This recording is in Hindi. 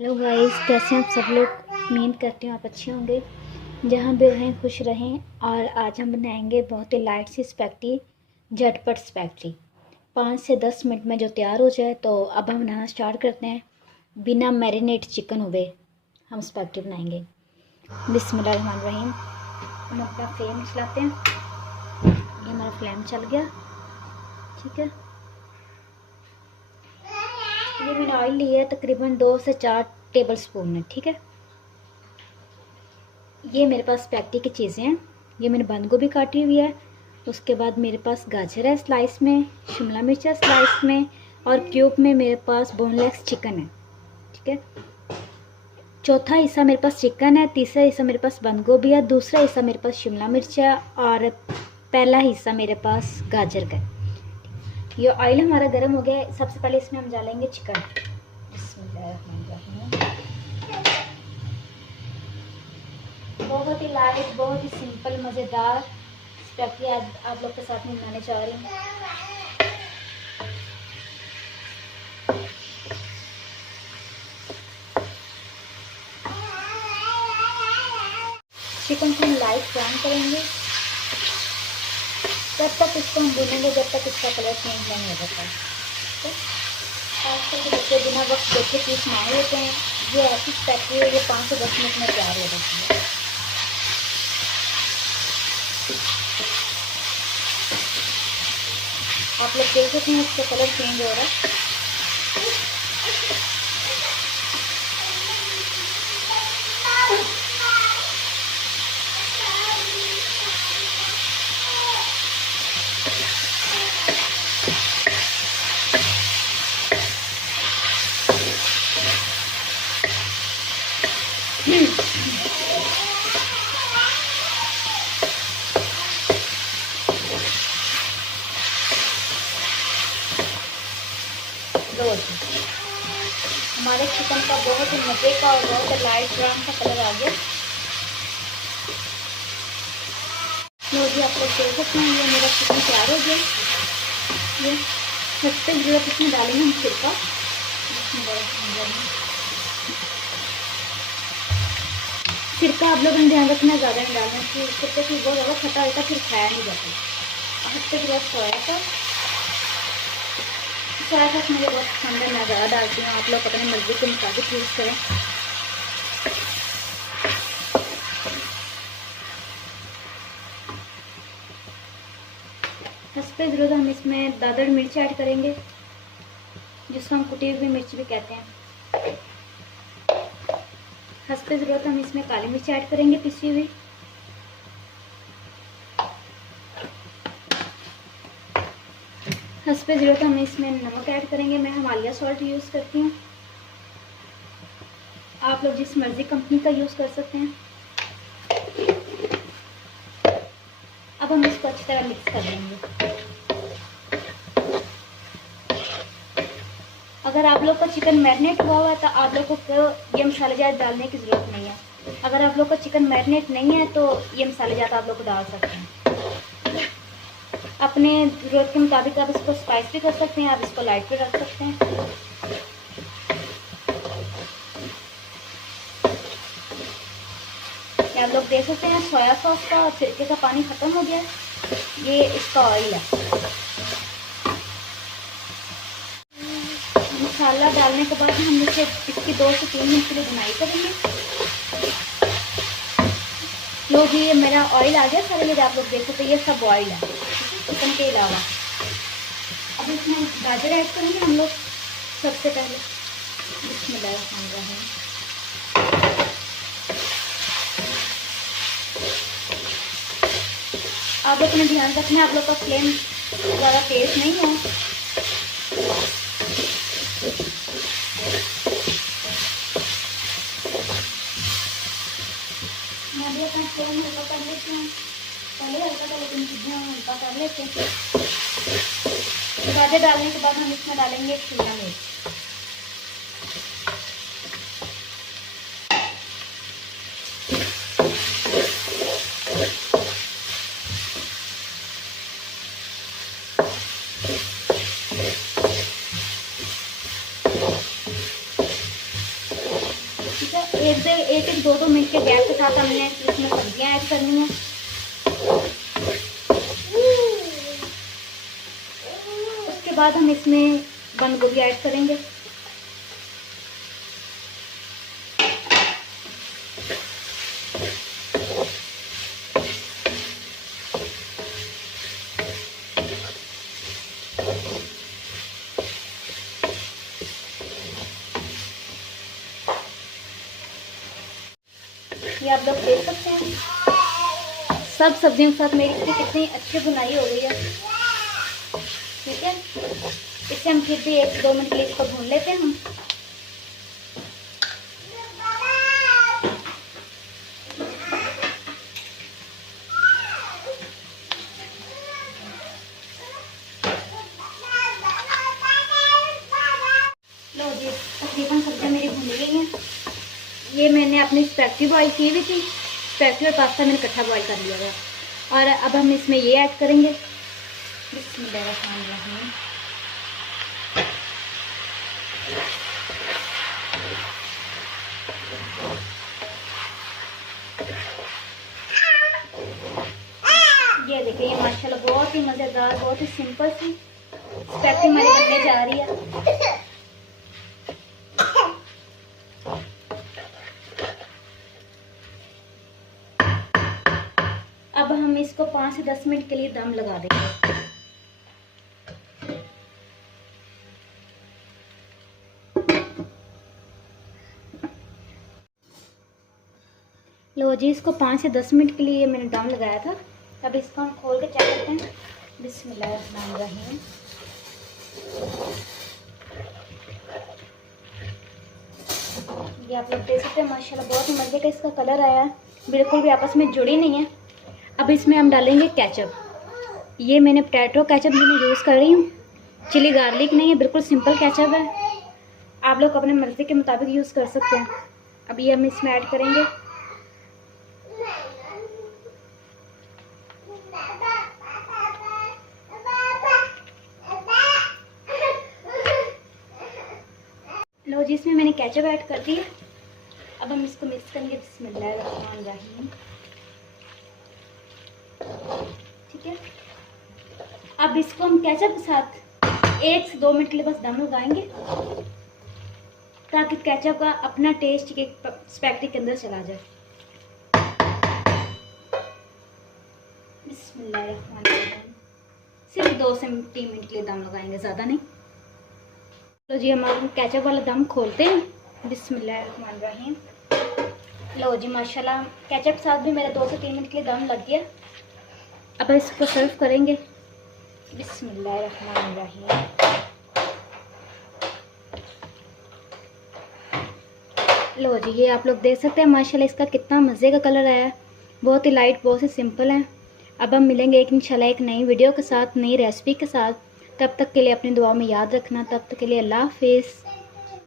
हेलो गाइस, कैसे हैं आप सब लोग। उम्मीद करती हूँ आप अच्छे होंगे, जहाँ भी रहें खुश रहें। और आज हम बनाएंगे बहुत ही लाइट सी स्पैगेटी, झटपट स्पैगेटी। 5 से 10 मिनट में जो तैयार हो जाए। तो अब हम बनाना स्टार्ट करते हैं। बिना मैरिनेट चिकन हुए हम स्पैगेटी बनाएंगे। बिस्मिल्लाहिर्रहमानिर्रहीम। हम अपना फ्लेम चलाते हैं। ये हमारा फ्लेम चल गया, ठीक है। ये मैंने ऑयल लिया है तकरीबन 2 से 4 टेबल स्पून है, ठीक है। ये मेरे पास स्पैगेटी की चीज़ें हैं। ये मैंने बंद गोभी काटी हुई है। उसके बाद मेरे पास गाजर है स्लाइस में, शिमला मिर्च है स्लाइस में, और क्यूब में मेरे पास बोनलेस चिकन है, ठीक है। चौथा हिस्सा मेरे पास चिकन है, तीसरा हिस्सा मेरे पास बंद गोभी है, दूसरा हिस्सा मेरे पास शिमला मिर्च है, और पहला हिस्सा मेरे पास गाजर का है। ये ऑयल हमारा गर्म हो गया है। सबसे पहले इसमें हम डालेंगे चिकन। बिस्मिल्लाहिर्रहमानिर्रहीम। बहुत ही लाइट, बहुत ही सिंपल, मज़ेदार स्पैगेटी आज आप लोग के साथ में बनाने जा रही हूँ। चिकन को हम लाइट ब्राउन करेंगे। तब तक इसको हम भूनेंगे जब तक इसका कलर चेंज नहीं हो जाता। खासकर के बच्चे बिना वक्त देखे पीस मारे होते हैं। ये ऐसी स्पैगेटी है, ये 5 से 10 मिनट में तैयार हो जाती है। आप लोग देख सकते हैं इसका कलर चेंज हो रहा है। हमारे चिकन का बहुत ही मज़े का और बहुत ही लाइट ब्राउन का कलर आ गया। लो जी, आप लोग देख सकते हैं ये मेरा चिकन तैयार हो गया। ये सबसे ज़रूरत इसमें डालेंगे हम सिरका। सिरका आप लोगों ने ध्यान रखना, ज़्यादा नहीं डालना, सिरके की बहुत ज़्यादा खट्टा होता फिर खाया नहीं जाता। हद तक बस सोया सॉस मुझे बहुत पसंद है, मैं ज़्यादा डालती हूँ। आप लोग अपनी मर्ज़ी के मुताबिक यूज़ करें। हस्बे ज़रूरत हम इसमें दादड़ मिर्च ऐड करेंगे, जिसको हम कुटी हुई मिर्च भी कहते हैं। हस्बे ज़रूरत हम इसमें काली मिर्च ऐड करेंगे, पिसी हुई। हस्बे ज़रूरत हम इसमें नमक ऐड करेंगे। मैं हिमालय सॉल्ट यूज़ करती हूँ, आप लोग जिस मर्ज़ी कंपनी का यूज़ कर सकते हैं। अब हम इसको अच्छी तरह मिक्स कर लेंगे। अगर आप लोग का चिकन मैरिनेट हुआ है तो आप लोगों को ये मसाले ज़्यादा डालने की ज़रूरत नहीं है। अगर आप लोग का चिकन मैरिनेट नहीं है तो ये मसाले ज़्यादा आप लोग को डाल सकते हैं। अपने ज़रूरत के मुताबिक आप इसको स्पाइस भी कर सकते हैं, आप इसको लाइट पे रख सकते हैं। आप लोग देख सकते हैं सोया सॉस का और सिरके का पानी ख़त्म हो गया। ये इसका ऑयल है। मसाला डालने के बाद हम इसे इसकी 2 से 3 मिनट के लिए भुनाई करेंगे। लो जी, ये मेरा ऑयल आ गया सारे। ये आप लोग देख सकते हैं, ये सब ऑयल है चिकन के अलावा। अब इसमें गाजर ऐड करेंगे हम लोग सबसे पहले। बिस्मिल्लाहिर्रहमानिर्रहीम। आप लोग ने ध्यान रखना, आप लोग का फ्लेम ज़्यादा तेज नहीं हो। मैं भी अपना फ्लेम हल्का कर लेती हूँ। पहले हल्का था लेकिन चीज़ें हम हल्का कर लेते हैं। गाजर डालने के बाद हम इसमें डालेंगे शिमला मिर्च। एक 2-2 मिनट के गैप के साथ हमने इसमें सब्जियां ऐड करनी है। उसके बाद हम इसमें बंद गोभी ऐड करेंगे। ये आप लोग देख सकते हैं सब सब्जियों के साथ मेरी कितनी अच्छी बुनाई हो गई है। ठीक है, इसे हम फिर भी 1-2 मिनट के लिए इसको भून लेते हैं हम। लो जी, तकरीबन सब्जियां मेरी भून गई हैं। ये मैंने अपनी स्पैगेटी बॉईल की हुई थी। स्पैगेटी और पास्ता मैंने इकट्ठा बॉईल कर लिया था। और अब हम इसमें ये ऐड करेंगे। बिस्मिल्लाहिर्रहमानिर्रहीम। ये देखिए, ये माशाल्लाह बहुत ही मज़ेदार, बहुत ही सिंपल सी स्पैगेटी हमारी बनने जा रही है। अब हम इसको 5 से 10 मिनट के लिए दम लगा देंगे। लो जी, इसको 5 से 10 मिनट के लिए मैंने दम लगाया था। अब इसको हम खोल के चेक करते हैं। बिस्मिल्लाहिर्रहमानिर्रहीम। ये आप लोग देख सकते हैं माशाल्लाह बहुत ही मज़े का इसका कलर आया है, बिल्कुल भी आपस में जुड़ी नहीं है। अब इसमें हम डालेंगे केचप। ये मैंने पोटैटो केचप यूज़ कर रही हूँ, चिली गार्लिक नहीं है, बिल्कुल सिंपल केचप है। आप लोग अपने मर्ज़ी के मुताबिक यूज़ कर सकते हैं। अब ये हम इसमें ऐड करेंगे। लो जी, इसमें मैंने केचप ऐड कर दिया। अब हम इसको मिक्स करेंगे। बिस्मिल्लाहिर्रहमानिर्रहीम। ठीक है, अब इसको हम केचप के साथ 1 से 2 मिनट के लिए बस दम लगाएंगे, ताकि केचप का अपना टेस्ट के स्पैगेटी के अंदर चला जाए। बिस्मिल्लाहिर्रहमानिर्रहीम। सिर्फ 2 से 3 मिनट के लिए दम लगाएंगे, ज़्यादा नहीं। तो जी, हम केचप वाला दम खोलते हैं। बिस्मिल्लाहिर्रहमानिर्रहीम। लो जी, माशाल्लाह केचप के साथ भी मेरा 2 से 3 मिनट के लिए दम लग गया। अब इसको सर्व करेंगे। बिस्मिल्लाहिर्रहमानिर्रहीम। लो जी, ये आप लोग देख सकते हैं माशाल्लाह इसका कितना मज़े का कलर आया है। बहुत ही लाइट, बहुत ही सिंपल है। अब हम मिलेंगे इंशाल्लाह एक नई वीडियो के साथ, नई रेसिपी के साथ। तब तक के लिए अपनी दुआ में याद रखना। तब तक के लिए अल्लाह हाफिज़।